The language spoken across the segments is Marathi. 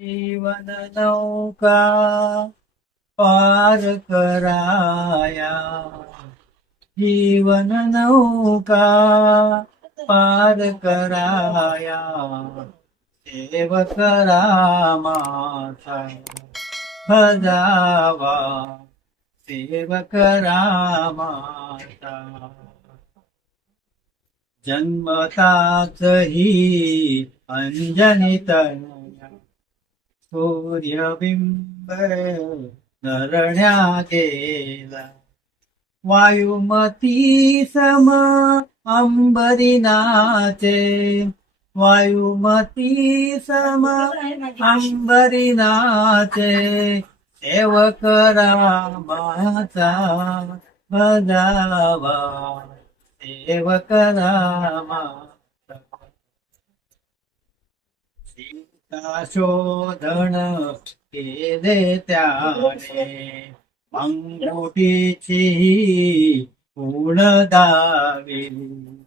जीवननौका पाराया जीवन नौका पारकराया सेकरा मा सेबरा मा जन्मता स हि अञ्जनितनु सूर्यबिंब नरण्या गेला वायुमती सम अंबरीनाचे वायुमती सम अंबरीनाचे सेवक रामाचा भजावा सेवक रामा शोधन केले त्याने. मंगोटीची पूर्ण दाविली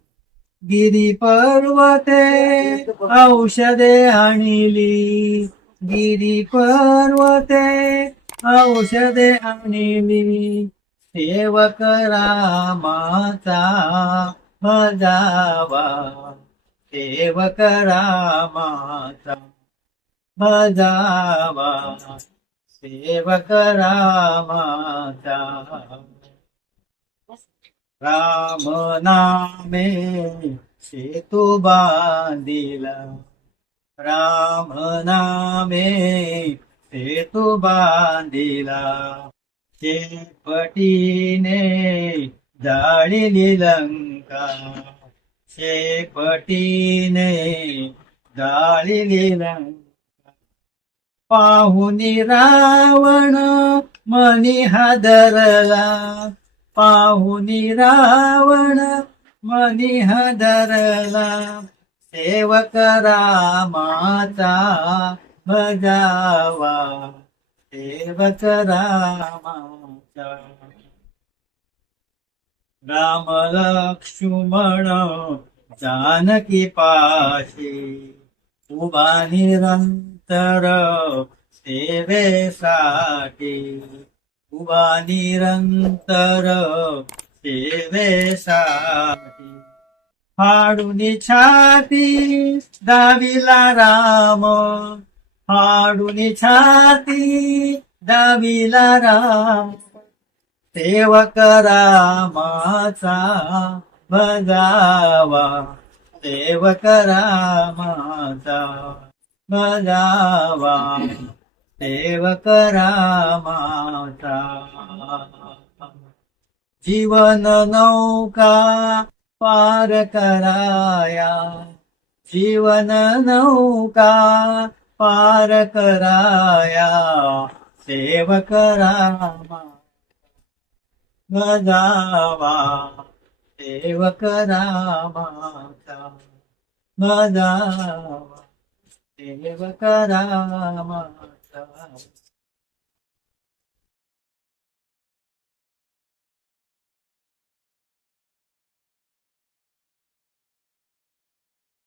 गिरी पर्वते औषधे आणली. गिरी पर्वते औषधे आणली. सेवक रामाचा भजावा सेवक रामाचा भजावा सेवक रामाचा राम नामे सेतु बांधिला। राम नामे सेतू बांधिला। शेपटीने जाळिली लंका। शेपटीने जाळिली लंका। पाहुनी रावण मनी हादरला. पाहुनी रावण मनी हादरला. सेवक रामाचा भजावा सेवक रामाचा. राम लक्ष्मण जानकी पाशी. उभा निरंतर सेवेसाठी उभा निरंतर सेवेसाठी हाडूनी छाती दाविला राम. हाडूनी छाती दाविला राम. सेवक रामाचा बजावा. सेवक रामाचा भजावा सेवक रामाचा जीवन नौका पार कराया जीवन नौका पार कराया सेवक रामा भजावा सेवक रामाचा भजावा सेवक रामाचा